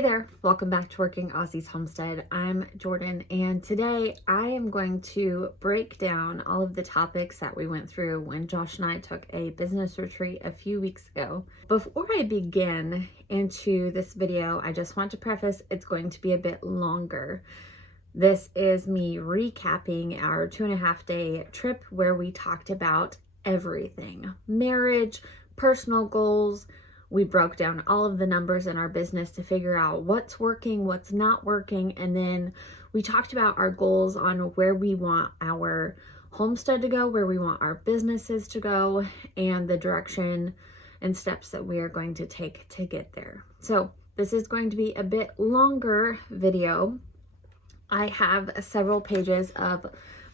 Hey there, welcome back to Working Aussies Homestead. I'm Jordan, and today I am going to break down all of the topics that we went through when Josh and I took a business retreat a few weeks ago. Before I begin into this video, I just want to preface it's going to be a bit longer. This is me recapping our 2.5-day trip where we talked about everything: marriage, personal goals. We broke down all of the numbers in our business to figure out what's working, what's not working, and then we talked about our goals on where we want our homestead to go, where we want our businesses to go, and the direction and steps that we are going to take to get there. So this is going to be a bit longer video. I have several pages of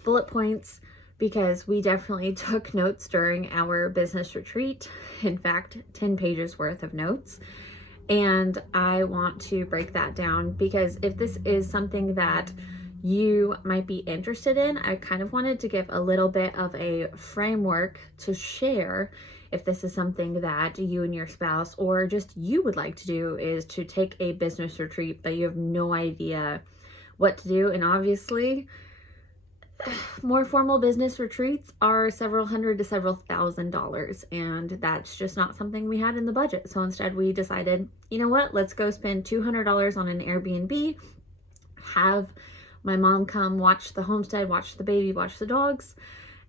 bullet points because we definitely took notes during our business retreat. In fact, 10 pages worth of notes. And I want to break that down because if this is something that you might be interested in, I kind of wanted to give a little bit of a framework to share if this is something that you and your spouse or just you would like to do, is to take a business retreat, but you have no idea what to do. And obviously, more formal business retreats are several hundred to several $1,000s, and that's just not something we had in the budget. So instead we decided, you know what, let's go spend $200 on an Airbnb, have my mom come watch the homestead, watch the baby, watch the dogs,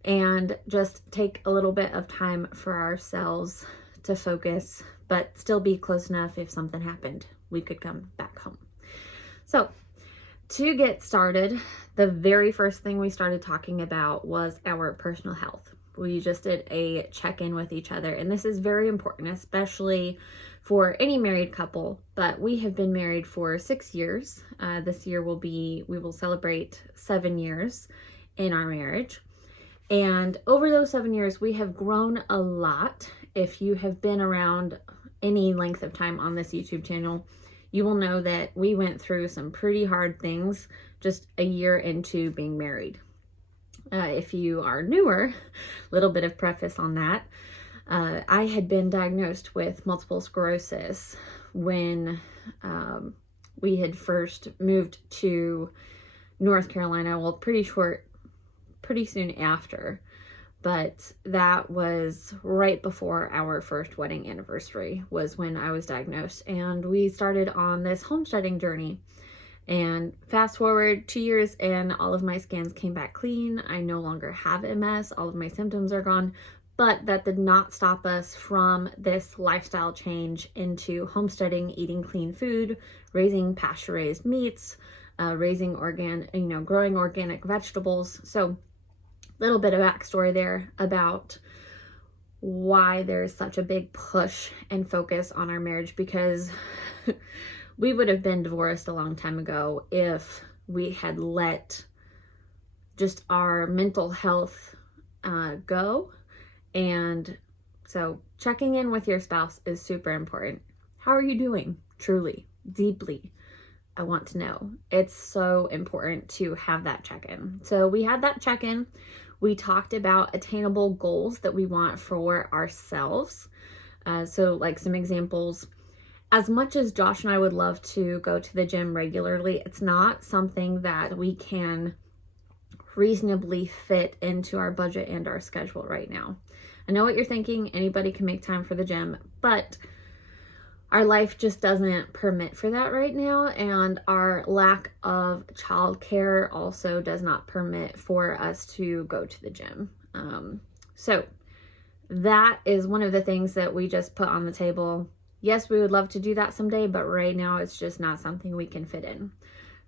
and just take a little bit of time for ourselves to focus, but still be close enough if something happened, we could come back home. So to get started, the very first thing we started talking about was our personal health. We just did a check-in with each other, and this is very important, especially for any married couple, but we have been married for 6 years. This year we will celebrate 7 years in our marriage. And over those 7 years, we have grown a lot. If you have been around any length of time on this YouTube channel, you will know that we went through some pretty hard things just a year into being married. If you are newer, a little bit of preface on that. I had been diagnosed with multiple sclerosis when we had first moved to North Carolina. Well, pretty soon after. But that was right before our first wedding anniversary was when I was diagnosed, and we started on this homesteading journey. And fast forward 2 years and all of my scans came back clean. I no longer have MS. All of my symptoms are gone, but that did not stop us from this lifestyle change into homesteading, eating clean food, raising pasture-raised meats, growing organic vegetables. So little bit of backstory there about why there's such a big push and focus on our marriage, because we would have been divorced a long time ago if we had let just our mental health go. And so checking in with your spouse is super important. How are you doing? Truly, deeply, I want to know. It's so important to have that check-in. So we had that check-in. We talked about attainable goals that we want for ourselves. So like some examples, as much as Josh and I would love to go to the gym regularly, it's not something that we can reasonably fit into our budget and our schedule right now. I know what you're thinking, anybody can make time for the gym, but our life just doesn't permit for that right now, and our lack of childcare also does not permit for us to go to the gym. So that is one of the things that we just put on the table. Yes, we would love to do that someday, but right now it's just not something we can fit in.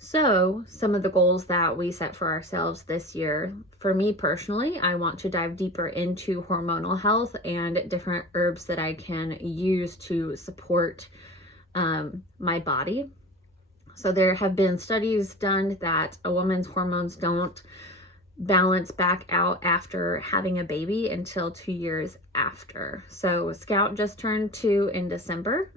So some of the goals that we set for ourselves this year, for me personally, I want to dive deeper into hormonal health and different herbs that I can use to support my body. So there have been studies done that a woman's hormones don't balance back out after having a baby until 2 years after. So Scout just turned 2 in December,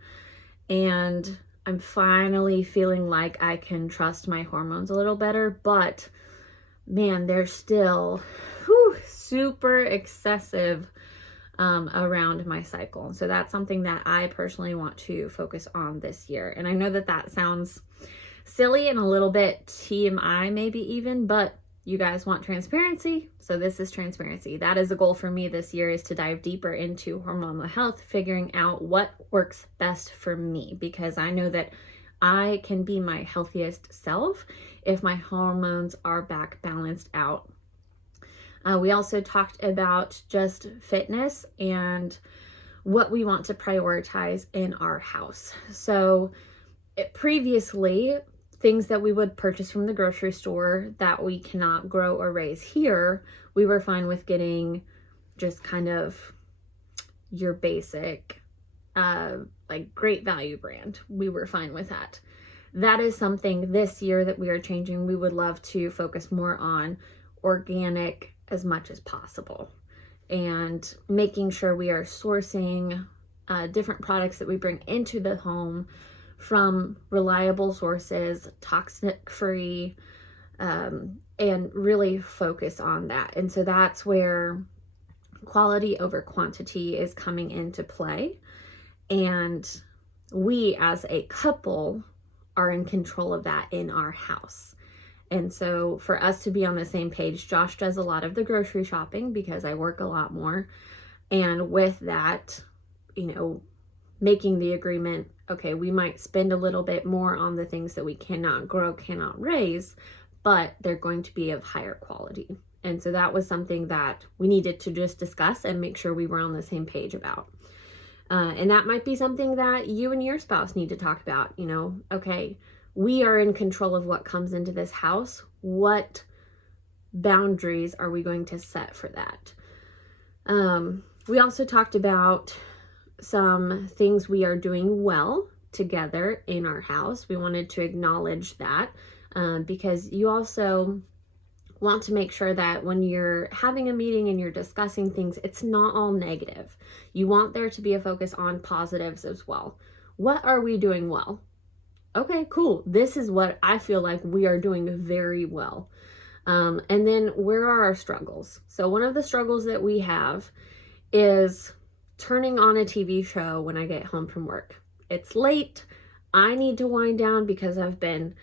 and I'm finally feeling like I can trust my hormones a little better, but man, they're still super excessive around my cycle. So that's something that I personally want to focus on this year. And I know that that sounds silly and a little bit TMI maybe even, but you guys want transparency, so this is transparency. That is a goal for me this year, is to dive deeper into hormonal health, figuring out what works best for me, because I know that I can be my healthiest self if my hormones are back balanced out. We also talked about just fitness and what we want to prioritize in our house. So previously, things that we would purchase from the grocery store that we cannot grow or raise here, we were fine with getting just kind of your basic, like Great Value brand. We were fine with that. That is something this year that we are changing. We would love to focus more on organic as much as possible and making sure we are sourcing different products that we bring into the home from reliable sources, toxic free, and really focus on that. And so that's where quality over quantity is coming into play. And we as a couple are in control of that in our house. And so for us to be on the same page, Josh does a lot of the grocery shopping because I work a lot more. And with that, making the agreement, okay, we might spend a little bit more on the things that we cannot grow, cannot raise, but they're going to be of higher quality. And so that was something that we needed to just discuss and make sure we were on the same page about. And that might be something that you and your spouse need to talk about. Okay, we are in control of what comes into this house. What boundaries are we going to set for that? We also talked about some things we are doing well together in our house. We wanted to acknowledge that because you also want to make sure that when you're having a meeting and you're discussing things, it's not all negative. You want there to be a focus on positives as well. What are we doing well? Okay, cool. This is what I feel like we are doing very well. And then where are our struggles? So one of the struggles that we have is turning on a TV show when I get home from work. It's late. I need to wind down because I've been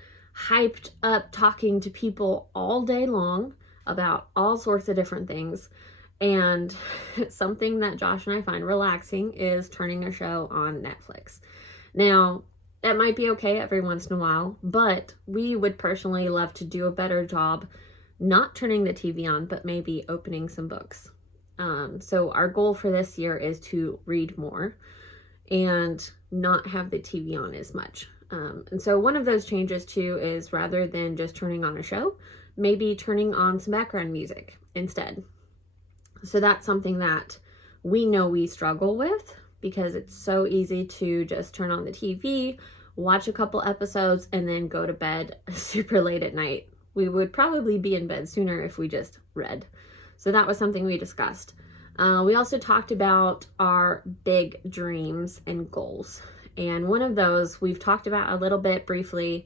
hyped up talking to people all day long about all sorts of different things. And something that Josh and I find relaxing is turning a show on Netflix. Now, that might be okay every once in a while, but we would personally love to do a better job not turning the TV on, but maybe opening some books. So our goal for this year is to read more and not have the TV on as much. And so one of those changes too is, rather than just turning on a show, maybe turning on some background music instead. So that's something that we know we struggle with, because it's so easy to just turn on the TV, watch a couple episodes, and then go to bed super late at night. We would probably be in bed sooner if we just read. So that was something we discussed. We also talked about our big dreams and goals. And one of those we've talked about a little bit briefly.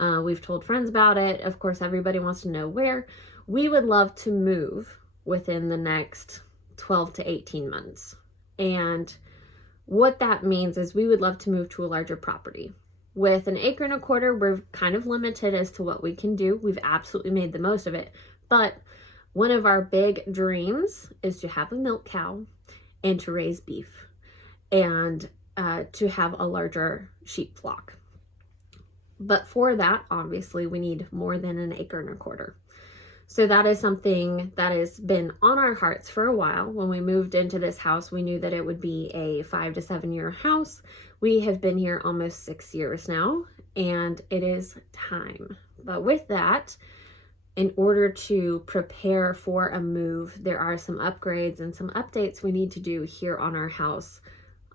We've told friends about it. Of course, everybody wants to know where. We would love to move within the next 12 to 18 months. And what that means is we would love to move to a larger property. With 1.25 acres, we're kind of limited as to what we can do. We've absolutely made the most of it. But one of our big dreams is to have a milk cow and to raise beef and to have a larger sheep flock. But for that, obviously, we need more than 1.25 acres. So that is something that has been on our hearts for a while. When we moved into this house, we knew that it would be a 5 to 7 year house. We have been here almost 6 years now, and it is time. But with that, in order to prepare for a move, there are some upgrades and some updates we need to do here on our house.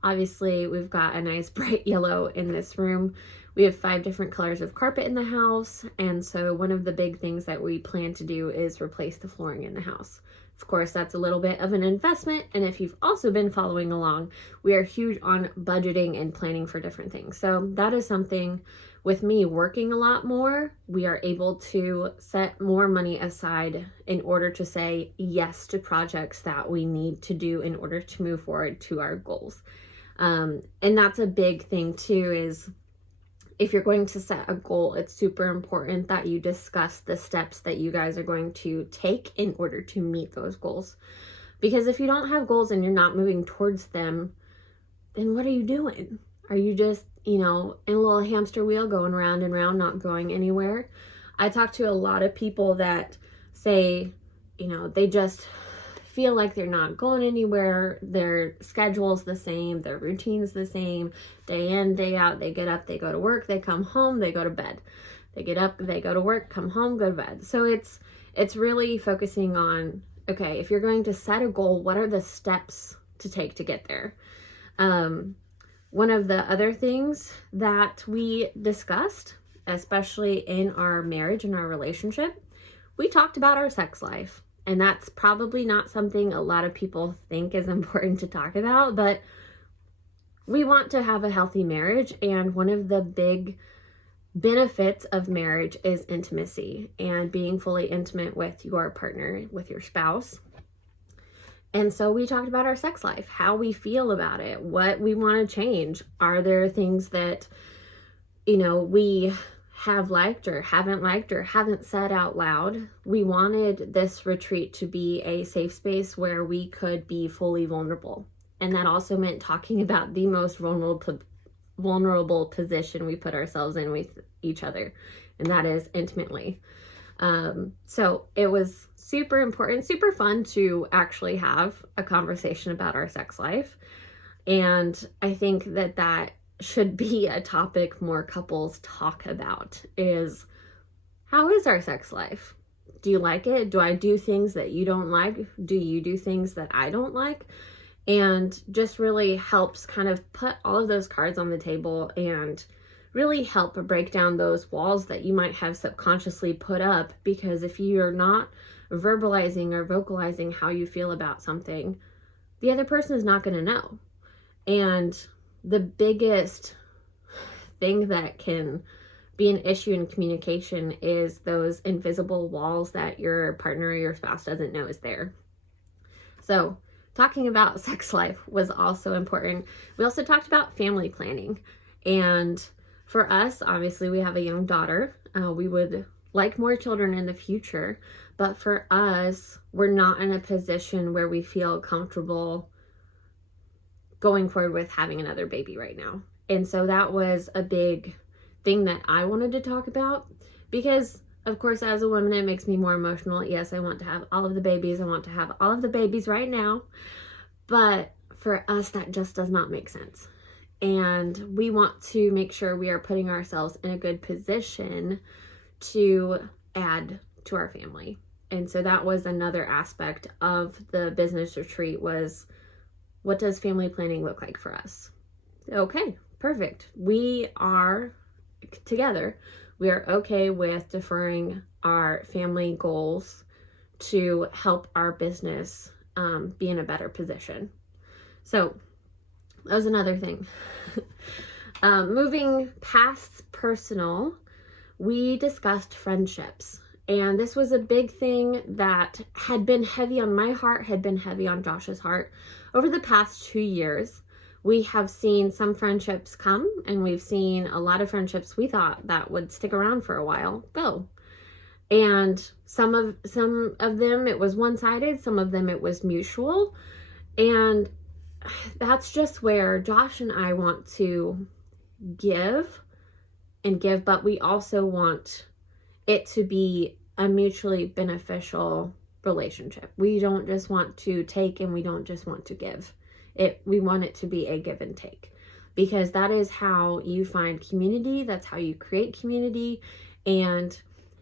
Obviously, we've got a nice bright yellow in this room. We have 5 different colors of carpet in the house, and so one of the big things that we plan to do is replace the flooring in the house. Of course, that's a little bit of an investment, and if you've also been following along, we are huge on budgeting and planning for different things. So that is something with me working a lot more, we are able to set more money aside in order to say yes to projects that we need to do in order to move forward to our goals. And that's a big thing too, is if you're going to set a goal, it's super important that you discuss the steps that you guys are going to take in order to meet those goals. Because if you don't have goals and you're not moving towards them, then what are you doing? Are you just, in a little hamster wheel going round and round, not going anywhere? I talk to a lot of people that say, they just feel like they're not going anywhere. Their schedule's the same, their routine's the same, day in, day out. They get up, they go to work, they come home, they go to bed. They get up, they go to work, come home, go to bed. So it's really focusing on, okay, if you're going to set a goal, what are the steps to take to get there? One of the other things that we discussed, especially in our marriage and our relationship, we talked about our sex life. And that's probably not something a lot of people think is important to talk about, but we want to have a healthy marriage. And one of the big benefits of marriage is intimacy and being fully intimate with your partner, with your spouse. And so we talked about our sex life, how we feel about it, what we want to change. Are there things that, we have liked or haven't said out loud? We wanted this retreat to be a safe space where we could be fully vulnerable. And that also meant talking about the most vulnerable position we put ourselves in with each other, and that is intimately. So it was super important, super fun to actually have a conversation about our sex life. And I think that should be a topic more couples talk about, is how is our sex life? Do you like it? Do I do things that you don't like? Do you do things that I don't like? And just really helps kind of put all of those cards on the table and really help break down those walls that you might have subconsciously put up. Because if you're not verbalizing or vocalizing how you feel about something, the other person is not going to know. And the biggest thing that can be an issue in communication is those invisible walls that your partner or your spouse doesn't know is there. So talking about sex life was also important. We also talked about family planning. And for us, obviously, we have a young daughter. We would like more children in the future. But for us, we're not in a position where we feel comfortable going forward with having another baby right now. And so that was a big thing that I wanted to talk about, because of course, as a woman, it makes me more emotional. Yes, I want to have all of the babies. I want to have all of the babies right now. But for us, that just does not make sense. And we want to make sure we are putting ourselves in a good position to add to our family. And so that was another aspect of the business retreat, was what does family planning look like for us? Okay, perfect. We are together. We are okay with deferring our family goals to help our business be in a better position. So that was another thing. Moving past personal, we discussed friendships. And this was a big thing that had been heavy on my heart, had been heavy on Josh's heart. Over the past 2 years, we have seen some friendships come, and we've seen a lot of friendships we thought that would stick around for a while go. And some of them, it was one-sided, some of them it was mutual. And that's just where Josh and I want to give, but we also want it to be a mutually beneficial relationship. We don't just want to take, and we don't just want to give. We want it to be a give and take, because that is how you find community. That's how you create community. And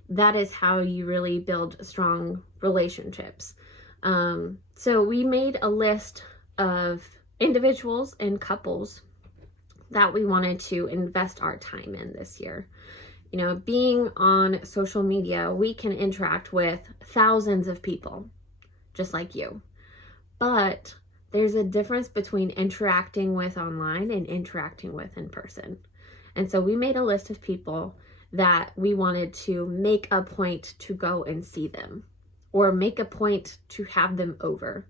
that is how you really build strong relationships. So we made a list of individuals and couples that we wanted to invest our time in this year. Being on social media, we can interact with thousands of people, just like you. But there's a difference between interacting with online and interacting with in person. And so we made a list of people that we wanted to make a point to go and see them, or make a point to have them over,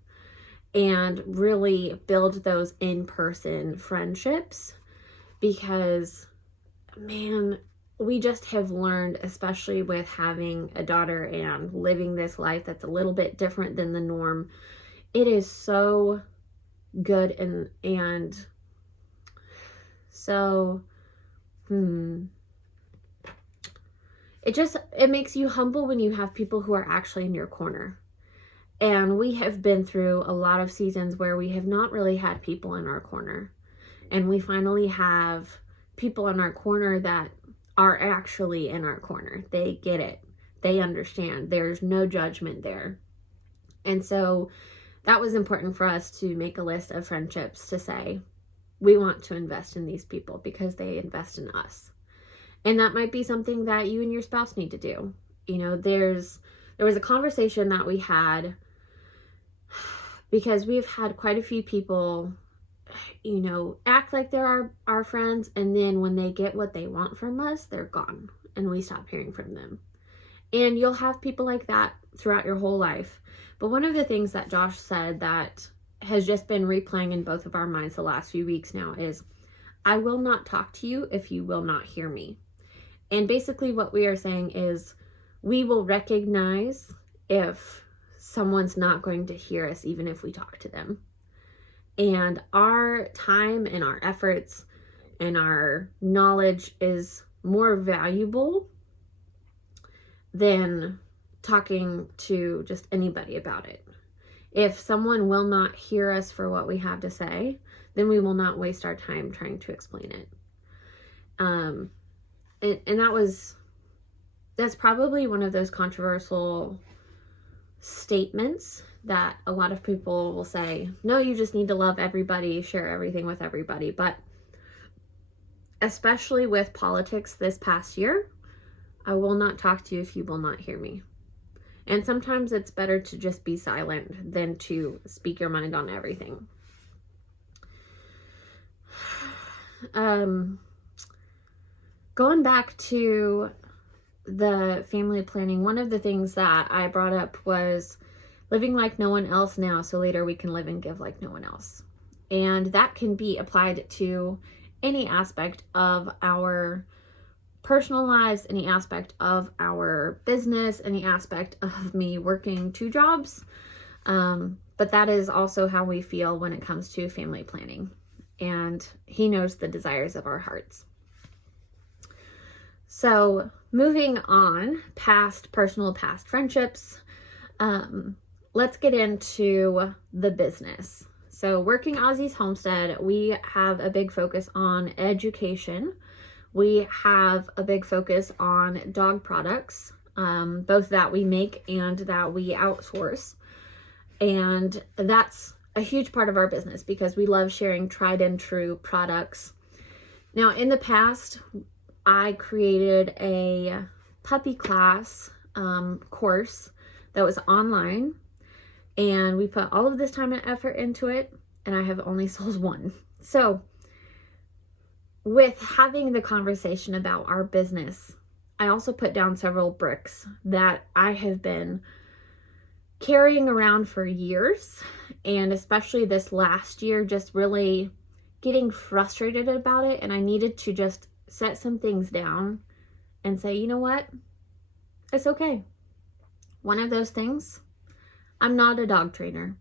and really build those in-person friendships. Because, man, we just have learned, especially with having a daughter and living this life that's a little bit different than the norm, it is so good and so it makes you humble when you have people who are actually in your corner. And we have been through a lot of seasons where we have not really had people in our corner, and we finally have people in our corner that are actually in our corner. They get it, they understand, there's no judgment there. And so that was important for us to make a list of friendships to say, we want to invest in these people because they invest in us. And that might be something that you and your spouse need to do. You know, there was a conversation that we had, because we've had quite a few people, you know, act like they're our friends, and then when they get what they want from us, they're gone and we stop hearing from them. And you'll have people like that throughout your whole life. But one of the things that Josh said that has just been replaying in both of our minds the last few weeks now is, I will not talk to you if you will not hear me. And basically what we are saying is, we will recognize if someone's not going to hear us, even if we talk to them. And our time and our efforts and our knowledge is more valuable than talking to just anybody about it. If someone will not hear us for what we have to say, then we will not waste our time trying to explain it. And that's probably one of those controversial statements that a lot of people will say, no, you just need to love everybody, share everything with everybody. But especially with politics this past year, I will not talk to you if you will not hear me. And sometimes it's better to just be silent than to speak your mind on everything. Going back to the family planning, one of the things that I brought up was living like no one else now, so later we can live and give like no one else. And that can be applied to any aspect of our personal lives, any aspect of our business, any aspect of me working 2 jobs. But that is also how we feel when it comes to family planning. And He knows the desires of our hearts. So moving on past personal, past friendships, let's get into the business. So working Aussies Homestead, we have a big focus on education. We have a big focus on dog products, both that we make and that we outsource. And that's a huge part of our business because we love sharing tried and true products. Now, in the past, I created a puppy class course that was online, and we put all of this time and effort into it, and I have only sold 1. So with having the conversation about our business, I also put down several bricks that I have been carrying around for years, and especially this last year, just really getting frustrated about it. And I needed to just set some things down and say, you know what? It's okay. One of those things, I'm not a dog trainer.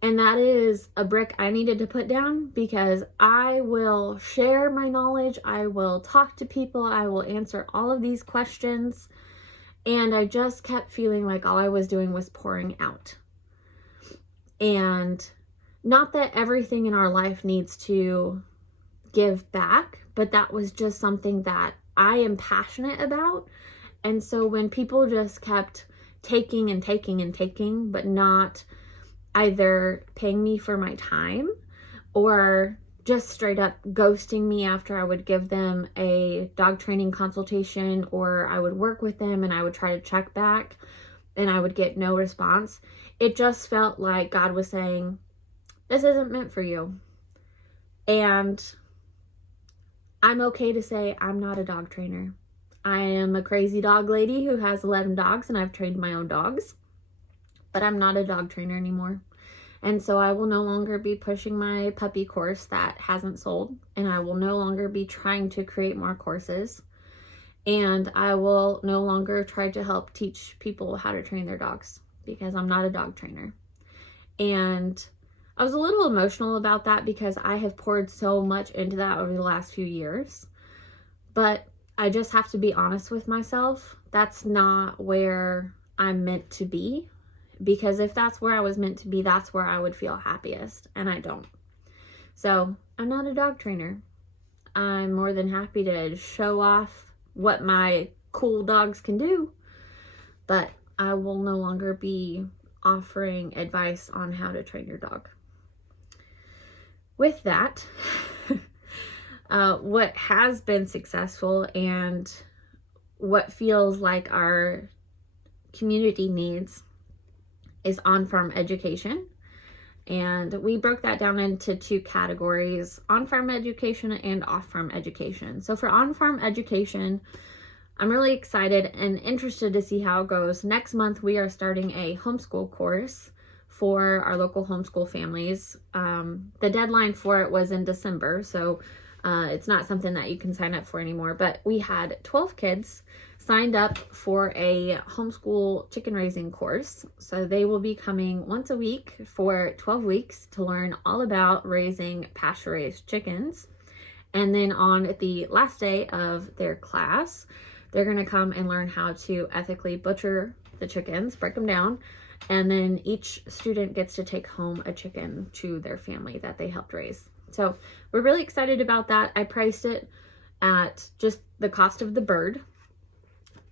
And that is a brick I needed to put down, because I will share my knowledge. I will talk to people. I will answer all of these questions. And I just kept feeling like all I was doing was pouring out. And not that everything in our life needs to give back, but that was just something that I am passionate about. And so when people just kept taking and taking and taking, but not either paying me for my time or just straight up ghosting me after I would give them a dog training consultation, or I would work with them and I would try to check back and I would get no response, it just felt like God was saying, this isn't meant for you. And I'm okay to say I'm not a dog trainer. I am a crazy dog lady who has 11 dogs, and I've trained my own dogs, but I'm not a dog trainer anymore. And so I will no longer be pushing my puppy course that hasn't sold, and I will no longer be trying to create more courses, and I will no longer try to help teach people how to train their dogs, because I'm not a dog trainer. And I was a little emotional about that because I have poured so much into that over the last few years. But I just have to be honest with myself. That's not where I'm meant to be. Because if that's where I was meant to be, that's where I would feel happiest. And I don't. So I'm not a dog trainer. I'm more than happy to show off what my cool dogs can do. But I will no longer be offering advice on how to train your dog. With that, what has been successful and what feels like our community needs is on-farm education. And we broke that down into two categories: on-farm education and off-farm education. So for on-farm education, I'm really excited and interested to see how it goes. Next month, we are starting a homeschool course for our local homeschool families. The deadline for it was in December, so it's not something that you can sign up for anymore. But we had 12 kids signed up for a homeschool chicken raising course. So they will be coming once a week for 12 weeks to learn all about raising pasture-raised chickens. And then on the last day of their class, they're going to come and learn how to ethically butcher the chickens, break them down, and then each student gets to take home a chicken to their family that they helped raise. So we're really excited about that. I priced it at just the cost of the bird.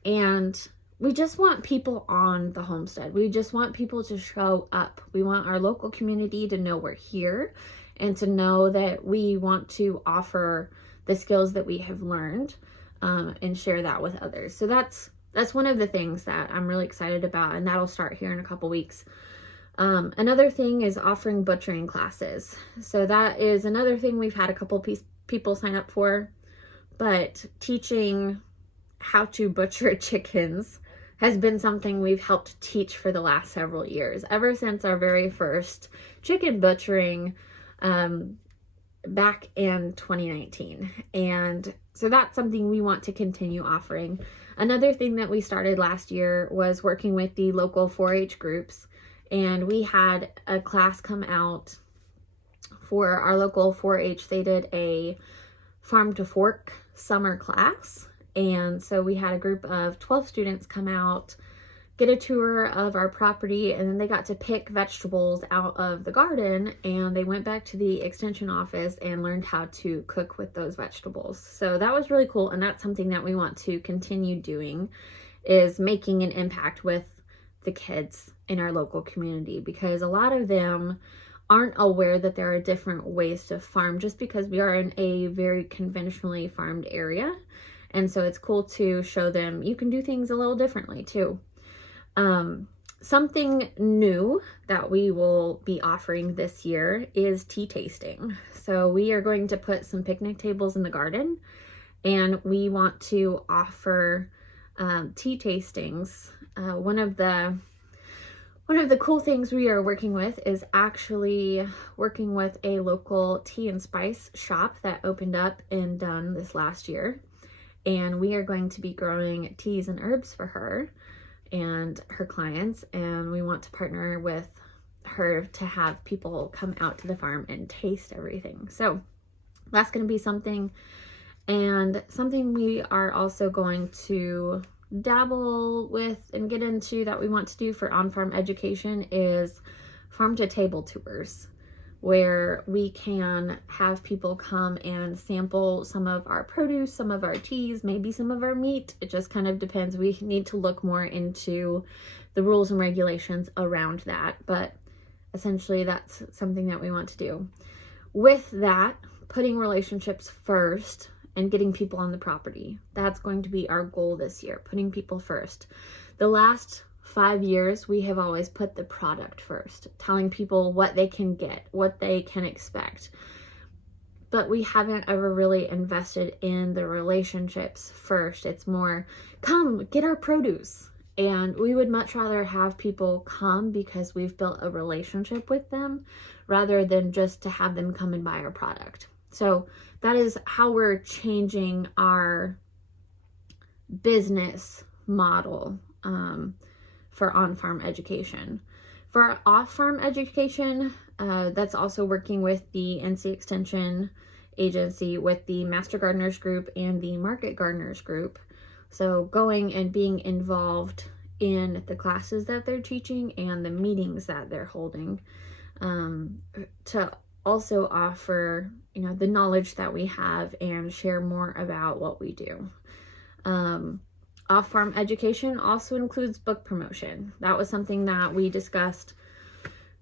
And we just want people on the homestead. We just want people to show up. We want our local community to know we're here and to know that we want to offer the skills that we have learned and share that with others. So that's one of the things that I'm really excited about, and that'll start here in a couple weeks. Another thing is offering butchering classes. So that is another thing we've had a couple people sign up for, but teaching how to butcher chickens has been something we've helped teach for the last several years, ever since our very first chicken butchering back in 2019. And so that's something we want to continue offering. Another thing that we started last year was working with the local 4-H groups, and we had a class come out for our local 4-H. They did a farm to fork summer class, and so we had a group of 12 students come out, get a tour of our property, and then they got to pick vegetables out of the garden, and they went back to the extension office and learned how to cook with those vegetables. So that was really cool, and that's something that we want to continue doing, is making an impact with the kids in our local community, because a lot of them aren't aware that there are different ways to farm just because we are in a very conventionally farmed area. And so it's cool to show them you can do things a little differently too. Something new that we will be offering this year is tea tasting. So we are going to put some picnic tables in the garden, and we want to offer tea tastings. One of the cool things we are working with is actually working with a local tea and spice shop that opened up in Dunn this last year. And we are going to be growing teas and herbs for her and her clients, and we want to partner with her to have people come out to the farm and taste everything. So that's going to be something. And something we are also going to dabble with and get into that we want to do for on-farm education is farm to table tours, where we can have people come and sample some of our produce, some of our teas, maybe some of our meat. It just kind of depends. We need to look more into the rules and regulations around that, but essentially that's something that we want to do. With that, putting relationships first and getting people on the property. That's going to be our goal this year, putting people first. The last 5 years, we have always put the product first, telling people what they can get, what they can expect. but we haven't ever really invested in the relationships first. It's more, come get our produce. And we would much rather have people come because we've built a relationship with them rather than just to have them come and buy our product. So that is how we're changing our business model for on-farm education. For our off-farm education, that's also working with the NC Extension Agency, with the Master Gardeners Group and the Market Gardeners Group. So going and being involved in the classes that they're teaching and the meetings that they're holding, to also offer, the knowledge that we have and share more about what we do. Off-farm education also includes book promotion. That was something that we discussed.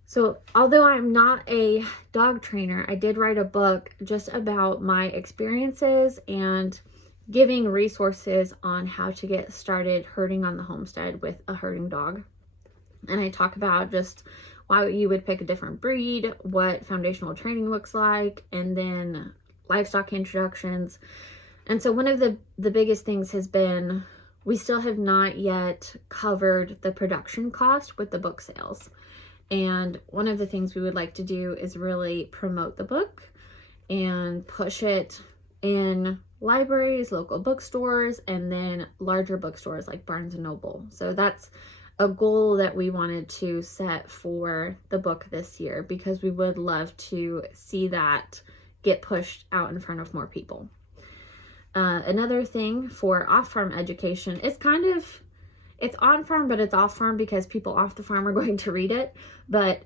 So although I'm not a dog trainer, I did write a book just about my experiences and giving resources on how to get started herding on the homestead with a herding dog. And I talk about just why you would pick a different breed, what foundational training looks like, and then livestock introductions. And so one of the biggest things has been, we still have not yet covered the production cost with the book sales. And one of the things we would like to do is really promote the book and push it in libraries, local bookstores, and then larger bookstores like Barnes & Noble. So that's a goal that we wanted to set for the book this year, because we would love to see that get pushed out in front of more people. Another thing for off-farm education is it's on-farm, but it's off-farm because people off the farm are going to read it. But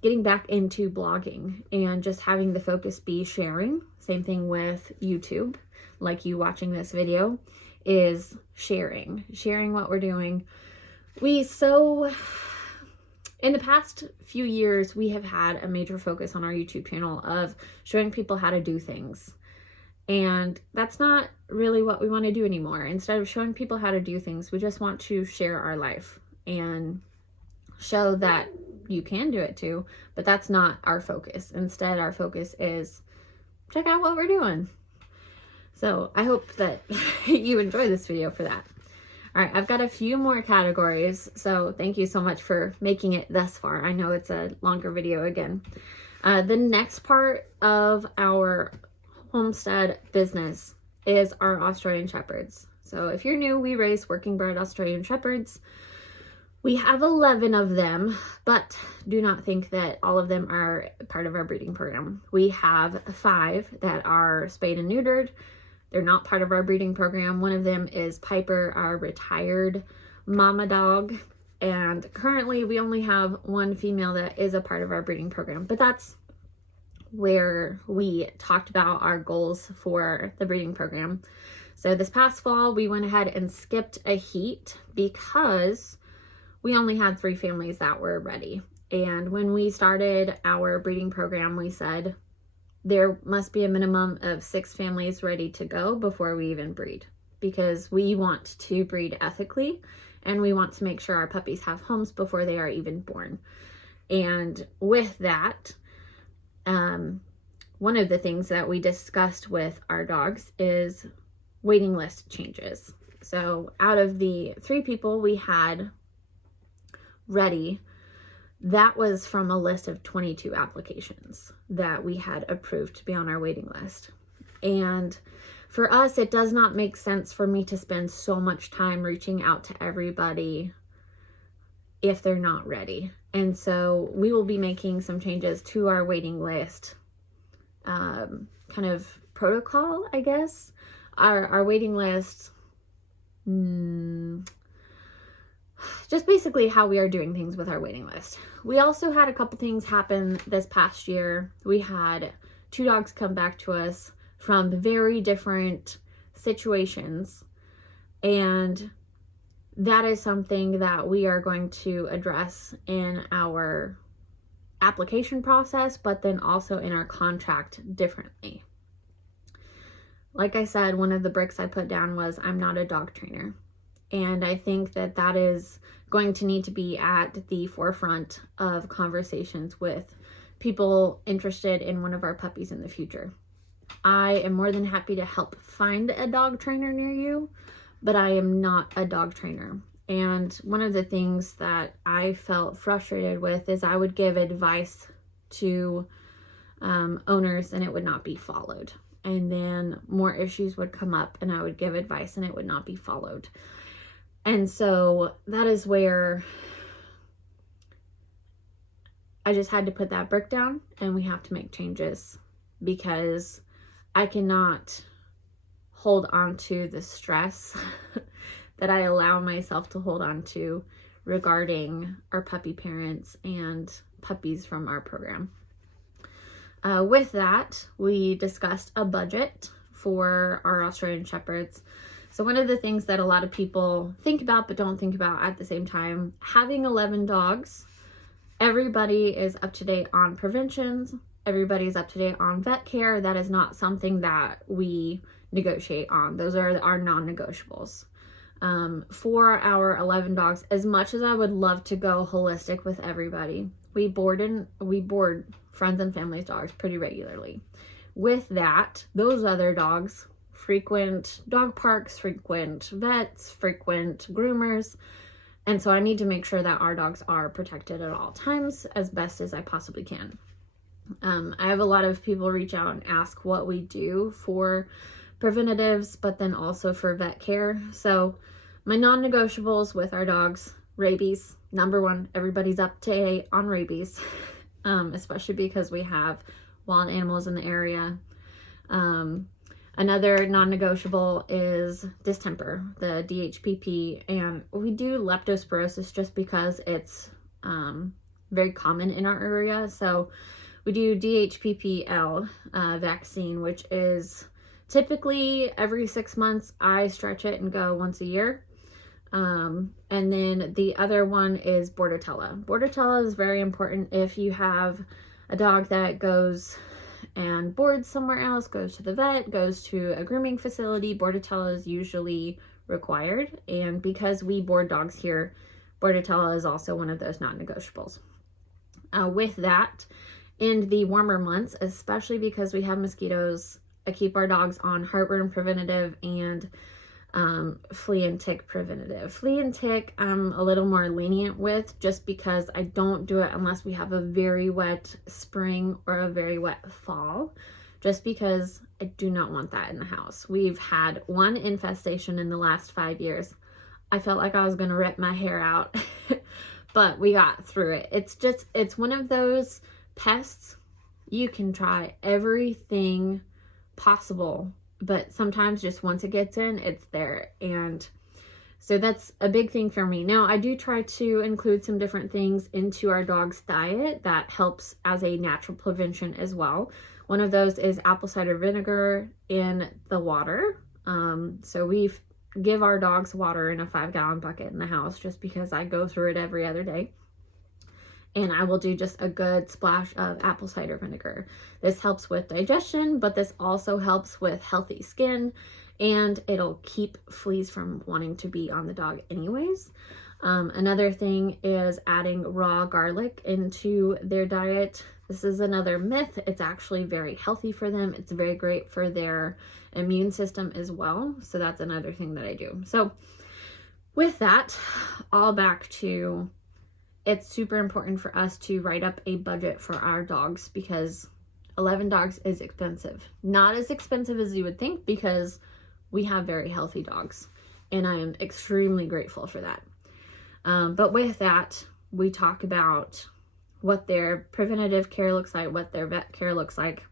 getting back into blogging and just having the focus be sharing. Same thing with YouTube, like you watching this video, is sharing what we're doing. In the past few years, we have had a major focus on our YouTube channel of showing people how to do things. And that's not really what we want to do anymore. Instead of showing people how to do things, we just want to share our life and show that you can do it too, but that's not our focus. Instead, our focus is check out what we're doing. So I hope that you enjoy this video for that. All right, I've got a few more categories, so thank you so much for making it thus far. I know it's a longer video again. The next part of our homestead business is our Australian Shepherds. So if you're new, we raise working bred Australian Shepherds. We have 11 of them, but do not think that all of them are part of our breeding program. We have 5 that are spayed and neutered. They're not part of our breeding program. One of them is Piper, our retired mama dog. And currently we only have 1 female that is a part of our breeding program, but that's where we talked about our goals for the breeding program. So this past fall, we went ahead and skipped a heat because we only had 3 families that were ready. And when we started our breeding program, we said there must be a minimum of 6 families ready to go before we even breed, because we want to breed ethically and we want to make sure our puppies have homes before they are even born. And with that, one of the things that we discussed with our dogs is waiting list changes. So out of the 3 people we had ready, that was from a list of 22 applications that we had approved to be on our waiting list. And for us, it does not make sense for me to spend so much time reaching out to everybody if they're not ready. And so we will be making some changes to our waiting list, kind of protocol, I guess. Our waiting list, just basically how we are doing things with our waiting list. We also had a couple things happen this past year. We had 2 dogs come back to us from very different situations, and that is something that we are going to address in our application process, but then also in our contract differently. Like I said, one of the bricks I put down was I'm not a dog trainer. And I think that that is going to need to be at the forefront of conversations with people interested in one of our puppies in the future. I am more than happy to help find a dog trainer near you, but I am not a dog trainer. And one of the things that I felt frustrated with is I would give advice to owners and it would not be followed. And then more issues would come up and I would give advice and it would not be followed. And so that is where I just had to put that brick down and we have to make changes, because I cannot hold on to the stress that I allow myself to hold on to regarding our puppy parents and puppies from our program. With that, we discussed a budget for our Australian Shepherds. So one of the things that a lot of people think about but don't think about at the same time, having 11 dogs, everybody is up to date on preventions, everybody's up to date on vet care. That is not something that we negotiate on. Those are our non-negotiables. For our 11 dogs, as much as I would love to go holistic with everybody, we board friends and family's dogs pretty regularly. With that, those other dogs frequent dog parks, frequent vets, frequent groomers. And so I need to make sure that our dogs are protected at all times as best as I possibly can. I have a lot of people reach out and ask what we do for preventatives, but then also for vet care. So my non-negotiables with our dogs, rabies, number one, everybody's up to date on rabies, especially because we have wild animals in the area. Another non-negotiable is distemper, the DHPP, and we do leptospirosis just because it's very common in our area. So we do DHPPL vaccine, which is typically every 6 months. I stretch it and go once a year. And then the other one is Bordetella. Bordetella is very important if you have a dog that goes and boards somewhere else, goes to the vet, goes to a grooming facility. Bordetella is usually required. And because we board dogs here, Bordetella is also one of those non-negotiables. With that, in the warmer months, especially because we have mosquitoes, I keep our dogs on heartworm preventative and flea and tick preventative. Flea and tick I'm a little more lenient with, just because I don't do it unless we have a very wet spring or a very wet fall, just because I do not want that in the house. We've had one infestation in the last 5 years. I felt like I was going to rip my hair out, but we got through it. It's one of those pests. You can try everything possible, but sometimes just once it gets in, it's there. And so that's a big thing for me. Now, I do try to include some different things into our dog's diet that helps as a natural prevention as well. One of those is apple cider vinegar in the water. So we give our dogs water in a 5-gallon bucket in the house, just because I go through it every other day. And I will do just a good splash of apple cider vinegar. This helps with digestion, but this also helps with healthy skin, and it'll keep fleas from wanting to be on the dog anyways. Another thing is adding raw garlic into their diet. This is another myth. It's actually very healthy for them. It's very great for their immune system as well. So that's another thing that I do. So with that, all back to, it's super important for us to write up a budget for our dogs, because 11 dogs is expensive. Not as expensive as you would think, because we have very healthy dogs, and I am extremely grateful for that. But with that, we talk about what their preventative care looks like, what their vet care looks like.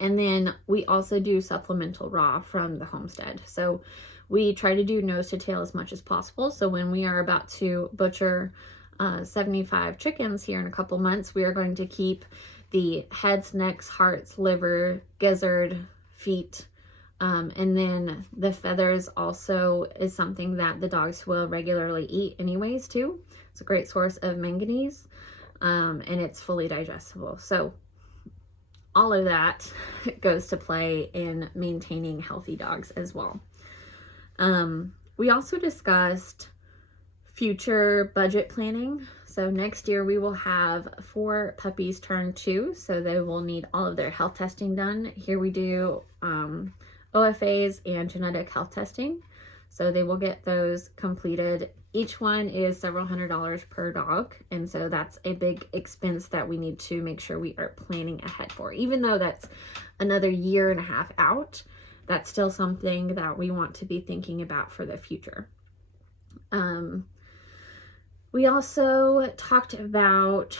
And then we also do supplemental raw from the Homestead. So we try to do nose to tail as much as possible. So when we are about to butcher 75 chickens here in a couple months, we are going to keep the heads, necks, hearts, liver, gizzard, feet, and then the feathers also is something that the dogs will regularly eat anyways too. It's a great source of manganese, and it's fully digestible. So all of that goes to play in maintaining healthy dogs as well. We also discussed future budget planning. So next year we will have 4 puppies turn 2, so they will need all of their health testing done. Here we do OFAs and genetic health testing, so they will get those completed. Each one is several $100s per dog, and so that's a big expense that we need to make sure we are planning ahead for. Even though that's another 1.5 years out, that's still something that we want to be thinking about for the future. We also talked about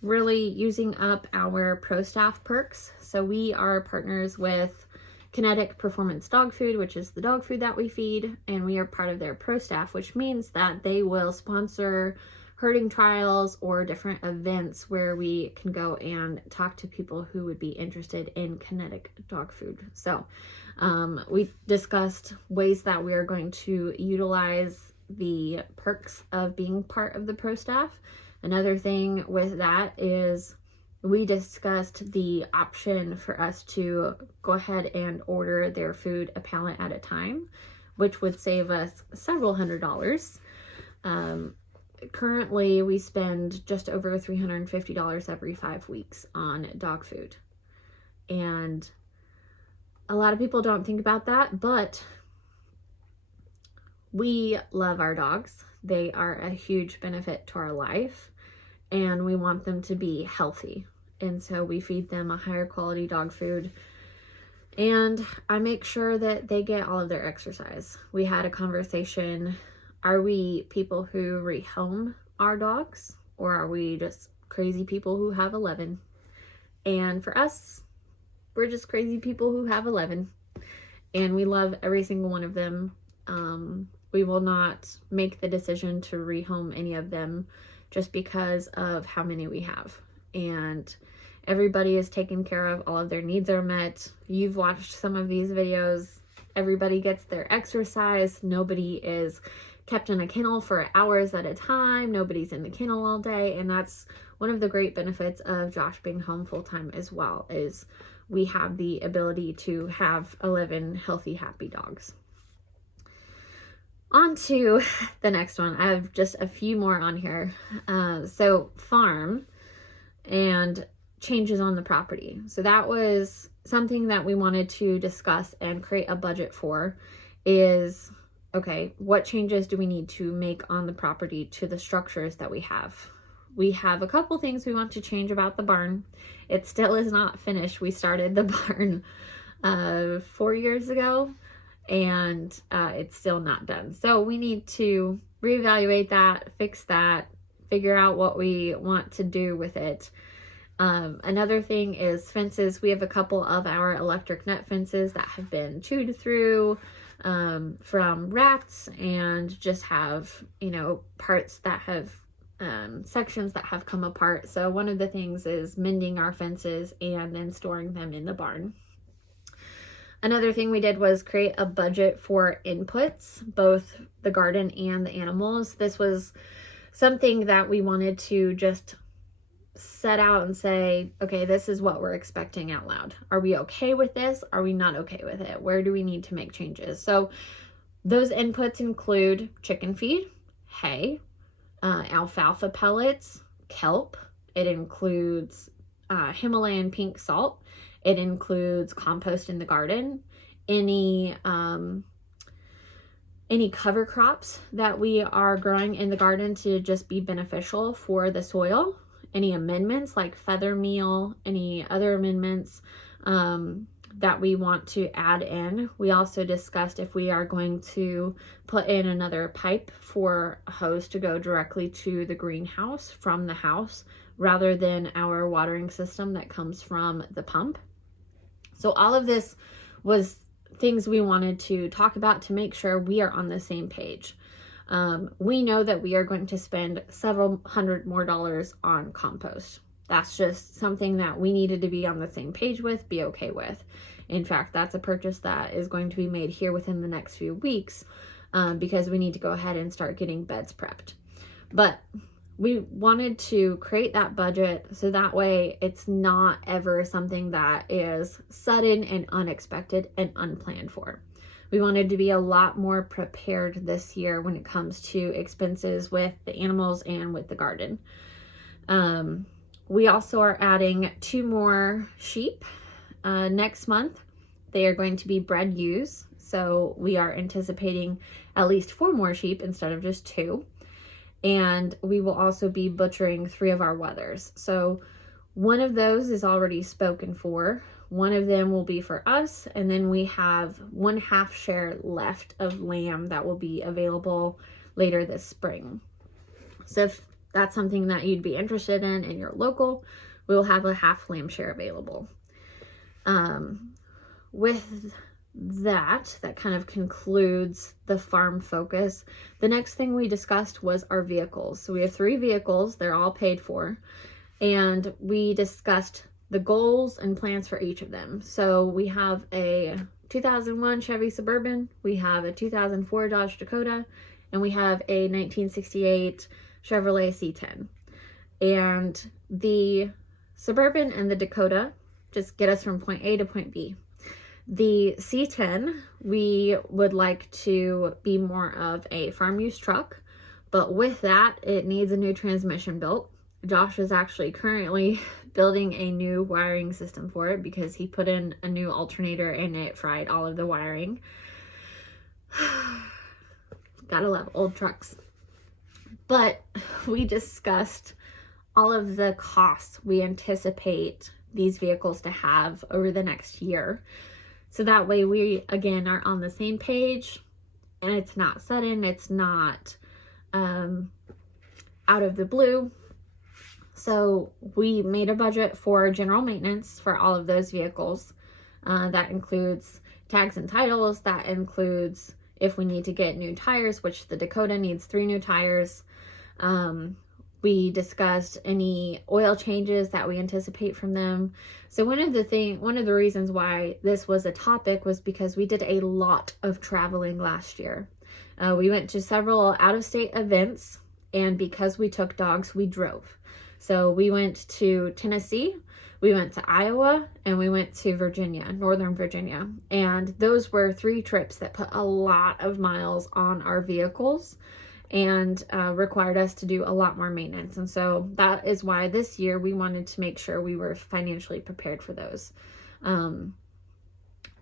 really using up our Pro Staff perks. So we are partners with Kinetic Performance Dog Food, which is the dog food that we feed, and we are part of their Pro Staff, which means that they will sponsor herding trials or different events where we can go and talk to people who would be interested in Kinetic dog food. So we discussed ways that we are going to utilize the perks of being part of the Pro Staff. Another thing with that is we discussed the option for us to go ahead and order their food a pallet at a time, which would save us several $100s. Currently, we spend just over $350 every 5 weeks on dog food. And a lot of people don't think about that, but we love our dogs. They are a huge benefit to our life, and we want them to be healthy. And so we feed them a higher quality dog food, and I make sure that they get all of their exercise. We had a conversation, are we people who rehome our dogs, or are we just crazy people who have 11? And for us, we're just crazy people who have 11, and we love every single one of them. We will not make the decision to rehome any of them just because of how many we have. And everybody is taken care of. All of their needs are met. You've watched some of these videos. Everybody gets their exercise. Nobody is kept in a kennel for hours at a time. Nobody's in the kennel all day. And that's one of the great benefits of Josh being home full-time as well, is we have the ability to have 11 healthy, happy dogs. On to the next one. I have just a few more on here. So farm and changes on the property. So that was something that we wanted to discuss and create a budget for, is, okay, what changes do we need to make on the property to the structures that we have? We have a couple things we want to change about the barn. It still is not finished. We started the barn 4 years ago, and it's still not done. So we need to reevaluate that, fix that, figure out what we want to do with it. Another thing is fences. We have a couple of our electric net fences that have been chewed through from rats, and just have, you know, parts that have sections that have come apart. So one of the things is mending our fences and then storing them in the barn. Another thing we did was create a budget for inputs, both the garden and the animals. This was something that we wanted to just set out and say, okay, this is what we're expecting out loud. Are we okay with this? Are we not okay with it? Where do we need to make changes? So those inputs include chicken feed, hay, alfalfa pellets, kelp. It includes Himalayan pink salt. It includes compost in the garden, any cover crops that we are growing in the garden to just be beneficial for the soil, any amendments like feather meal, any other amendments that we want to add in. We also discussed if we are going to put in another pipe for a hose to go directly to the greenhouse from the house, rather than our watering system that comes from the pump. So all of this was things we wanted to talk about to make sure we are on the same page. We know that we are going to spend several $100 more on compost. That's just something that we needed to be on the same page with, be okay with. In fact, that's a purchase that is going to be made here within the next few weeks, because we need to go ahead and start getting beds prepped. But we wanted to create that budget so that way it's not ever something that is sudden and unexpected and unplanned for. We wanted to be a lot more prepared this year when it comes to expenses with the animals and with the garden. We also are adding 2 more sheep next month. They are going to be bred ewes, so we are anticipating at least 4 more sheep instead of just 2. And we will also be butchering 3 of our wethers. So one of those is already spoken for. One of them will be for us, and then we have 1/2 share left of lamb that will be available later this spring. So if that's something that you'd be interested in and you're local, we will have a 1/2 lamb share available. With that kind of concludes the farm focus. The next thing we discussed was our vehicles. So we have 3 vehicles, they're all paid for, and we discussed the goals and plans for each of them. So we have a 2001 Chevy Suburban, we have a 2004 Dodge Dakota, and we have a 1968 Chevrolet C10. And the Suburban and the Dakota just get us from point A to point B. The C10, we would like to be more of a farm use truck, but with that, it needs a new transmission built. Josh is actually currently building a new wiring system for it because he put in a new alternator and it fried all of the wiring. Gotta love old trucks. But we discussed all of the costs we anticipate these vehicles to have over the next year. So that way we, again, are on the same page and it's not sudden, it's not out of the blue. So we made a budget for general maintenance for all of those vehicles. That includes tags and titles, that includes if we need to get new tires, which the Dakota needs 3 new tires. We discussed any oil changes that we anticipate from them. So one of the reasons why this was a topic was because we did a lot of traveling last year. We went to several out-of-state events, and because we took dogs, we drove. So we went to Tennessee, we went to Iowa, and we went to Virginia, Northern Virginia. And those were 3 trips that put a lot of miles on our vehicles and required us to do a lot more maintenance. And so that is why this year we wanted to make sure we were financially prepared for those.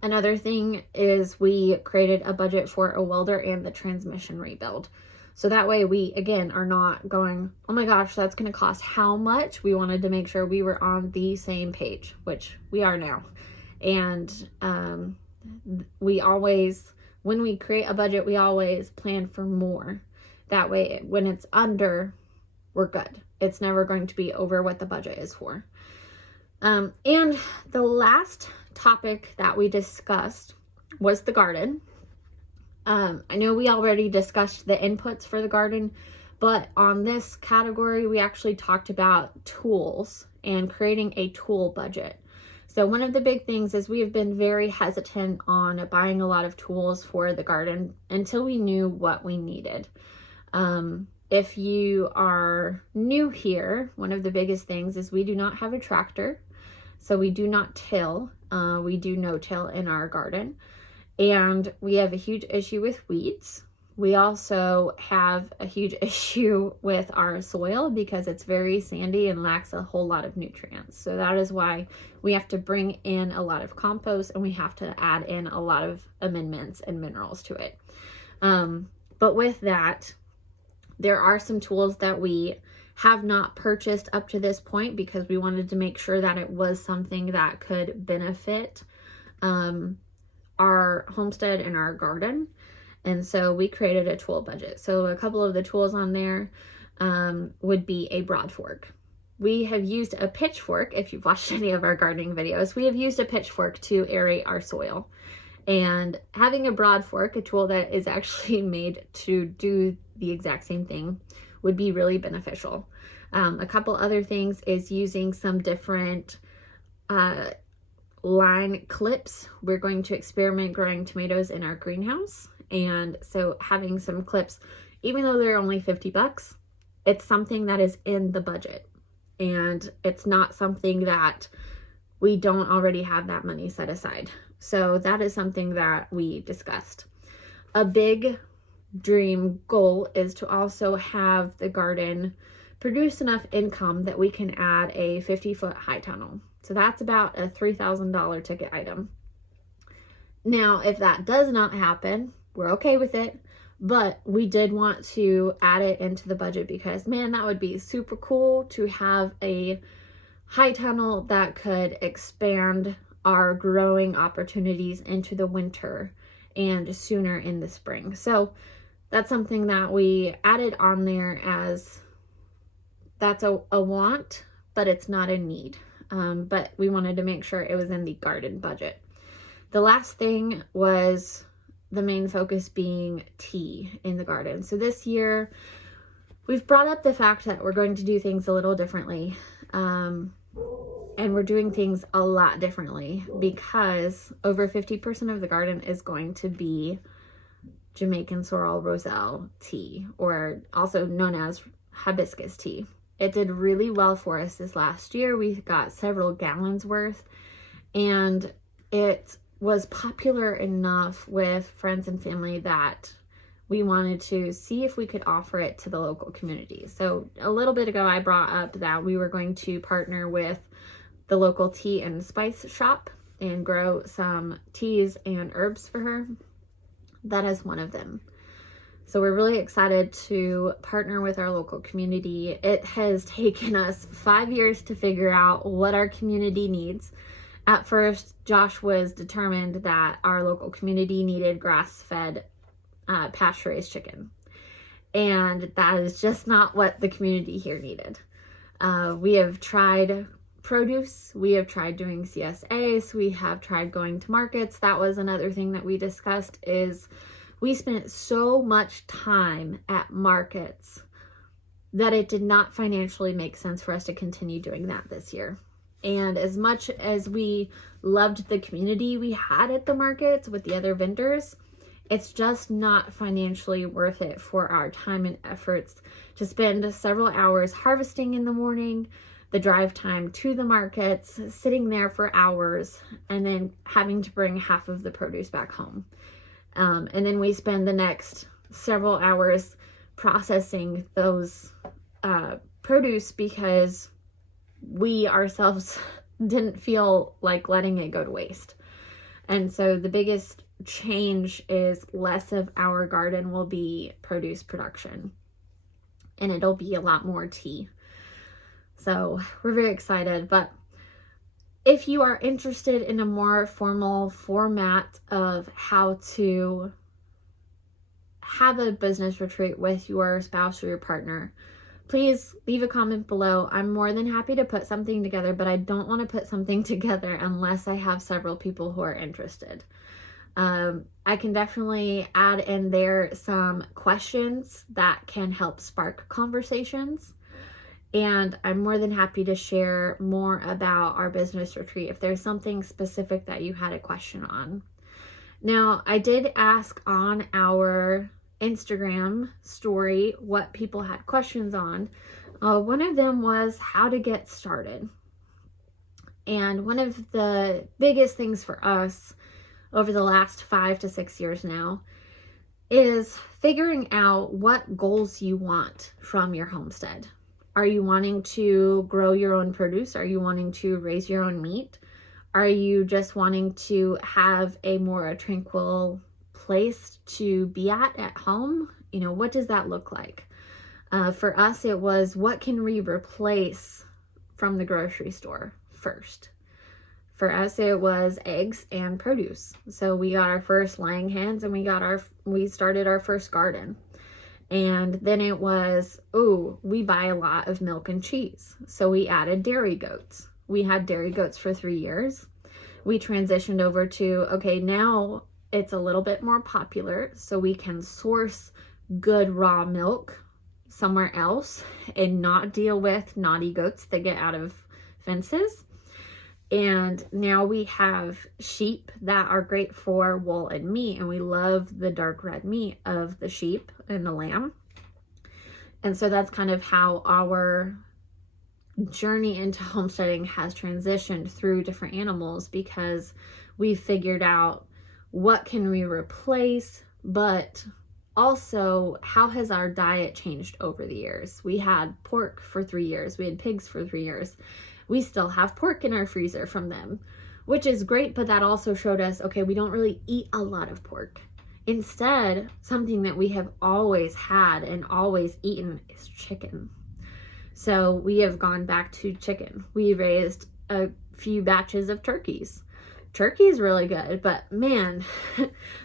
Another thing is we created a budget for a welder and the transmission rebuild. So that way we, again, are not going, oh my gosh, that's going to cost how much? We wanted to make sure we were on the same page, which we are now. And we always, when we create a budget, we always plan for more. That way, when it's under, we're good. It's never going to be over what the budget is for. And the last topic that we discussed was the garden. I know we already discussed the inputs for the garden, but on this category, we actually talked about tools and creating a tool budget. So one of the big things is we have been very hesitant on buying a lot of tools for the garden until we knew what we needed. If you are new here, one of the biggest things is we do not have a tractor, so we do not till. We do no-till in our garden, and we have a huge issue with weeds. We also have a huge issue with our soil because it's very sandy and lacks a whole lot of nutrients. So that is why we have to bring in a lot of compost and we have to add in a lot of amendments and minerals to it. But with that, there are some tools that we have not purchased up to this point because we wanted to make sure that it was something that could benefit our homestead and our garden. And so we created a tool budget. So a couple of the tools on there would be a broad fork. We have used a pitchfork. If you've watched any of our gardening videos, we have used a pitchfork to aerate our soil. And having a broad fork, a tool that is actually made to do the exact same thing, would be really beneficial. A couple other things is using some different line clips. We're going to experiment growing tomatoes in our greenhouse. And so having some clips, even though they're only $50, it's something that is in the budget. And it's not something that we don't already have that money set aside. So that is something that we discussed. A big dream goal is to also have the garden produce enough income that we can add a 50-foot high tunnel. So that's about a $3,000 ticket item. Now, if that does not happen, we're okay with it, but we did want to add it into the budget because, man, that would be super cool to have a high tunnel that could expand our growing opportunities into the winter and sooner in the spring. So that's something that we added on there as that's a want, but it's not a need. But we wanted to make sure it was in the garden budget. The last thing was the main focus being tea in the garden. So this year, we've brought up the fact that we're going to do things a little differently. And we're doing things a lot differently because over 50% of the garden is going to be Jamaican sorrel roselle tea, or also known as hibiscus tea. It did really well for us this last year. We got several gallons worth, and it was popular enough with friends and family that we wanted to see if we could offer it to the local community. So a little bit ago, I brought up that we were going to partner with the local tea and spice shop and grow some teas and herbs for her. That is one of them. So we're really excited to partner with our local community. It has taken us 5 years to figure out what our community needs. At first, Josh was determined that our local community needed grass-fed pasture-raised chicken. And that is just not what the community here needed. We have tried produce, we have tried doing CSAs, we have tried going to markets. That was another thing that we discussed, is we spent so much time at markets that it did not financially make sense for us to continue doing that this year. And as much as we loved the community we had at the markets with the other vendors, it's just not financially worth it for our time and efforts to spend several hours harvesting in the morning, the drive time to the markets, sitting there for hours, and then having to bring half of the produce back home. And then we spend the next several hours processing those produce because we ourselves didn't feel like letting it go to waste. And so the biggest change is less of our garden will be produce production, and it'll be a lot more tea. So we're very excited. But if you are interested in a more formal format of how to have a business retreat with your spouse or your partner, please leave a comment below. I'm more than happy to put something together, but I don't want to put something together unless I have several people who are interested. I can definitely add in there some questions that can help spark conversations. And I'm more than happy to share more about our business retreat if there's something specific that you had a question on. Now, I did ask on our Instagram story what people had questions on. One of them was how to get started. And one of the biggest things for us over the last 5 to 6 years now is figuring out what goals you want from your homestead. Are you wanting to grow your own produce? Are you wanting to raise your own meat? Are you just wanting to have a more tranquil place to be at home? You know, what does that look like? For us, it was, what can we replace from the grocery store first? For us, it was eggs and produce. So we got our first laying hens, and we started our first garden. And then it was, we buy a lot of milk and cheese. So we added dairy goats. We had dairy goats for 3 years. We transitioned over to, okay, now it's a little bit more popular, so we can source good raw milk somewhere else and not deal with naughty goats that get out of fences. And now we have sheep that are great for wool and meat, and we love the dark red meat of the sheep and the lamb. And so that's kind of how our journey into homesteading has transitioned through different animals, because We figured out what can we replace, but also how has our diet changed over the years. We had pork for 3 years. We had pigs for 3 years. We still have pork in our freezer from them, which is great, but that also showed us, okay, we don't really eat a lot of pork. Instead, something that we have always had and always eaten is chicken. So we have gone back to chicken. We raised a few batches of turkeys. Turkey is really good, but man,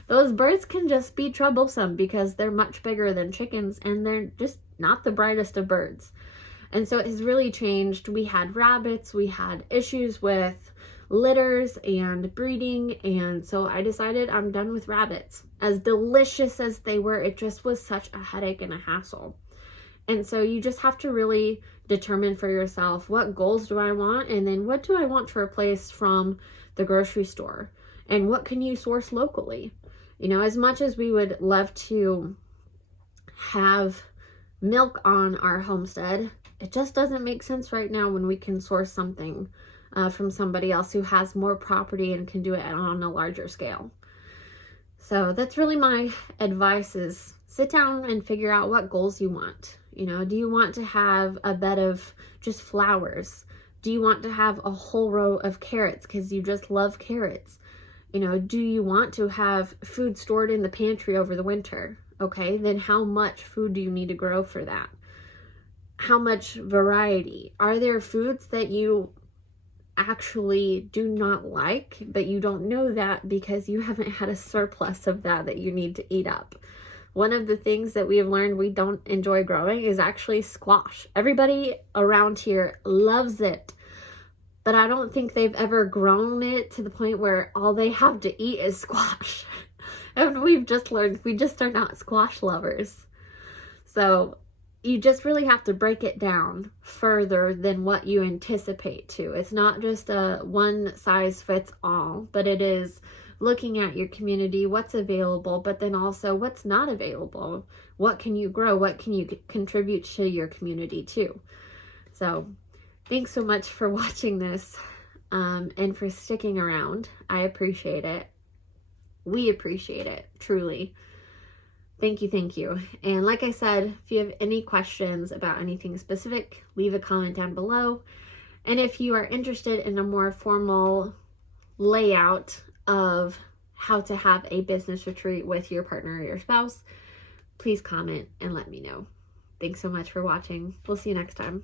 those birds can just be troublesome because they're much bigger than chickens and they're just not the brightest of birds. And so it has really changed. We had rabbits, we had issues with litters and breeding, and so I decided I'm done with rabbits. As delicious as they were, it just was such a headache and a hassle. And so you just have to really determine for yourself, what goals do I want, and then what do I want to replace from the grocery store, and what can you source locally? You know, as much as we would love to have milk on our homestead, it just doesn't make sense right now when we can source something from somebody else who has more property and can do it on a larger scale. So that's really my advice, is sit down and figure out what goals you want. You know, do you want to have a bed of just flowers? Do you want to have a whole row of carrots because you just love carrots? You know, do you want to have food stored in the pantry over the winter? Okay, then how much food do you need to grow for that? How much variety? Are there foods that you actually do not like, but you don't know that because you haven't had a surplus of that you need to eat up? One of the things that we have learned we don't enjoy growing is actually squash. Everybody around here loves it, but I don't think they've ever grown it to the point where all they have to eat is squash. And we've just learned we just are not squash lovers. So you just really have to break it down further than what you anticipate to. It's not just a one size fits all, but it is looking at your community, what's available, but then also what's not available. What can you grow? What can you contribute to your community too? So thanks so much for watching this and for sticking around. I appreciate it. We appreciate it, truly. Thank you, thank you. And like I said, if you have any questions about anything specific, leave a comment down below. And if you are interested in a more formal layout of how to have a business retreat with your partner or your spouse, please comment and let me know. Thanks so much for watching. We'll see you next time.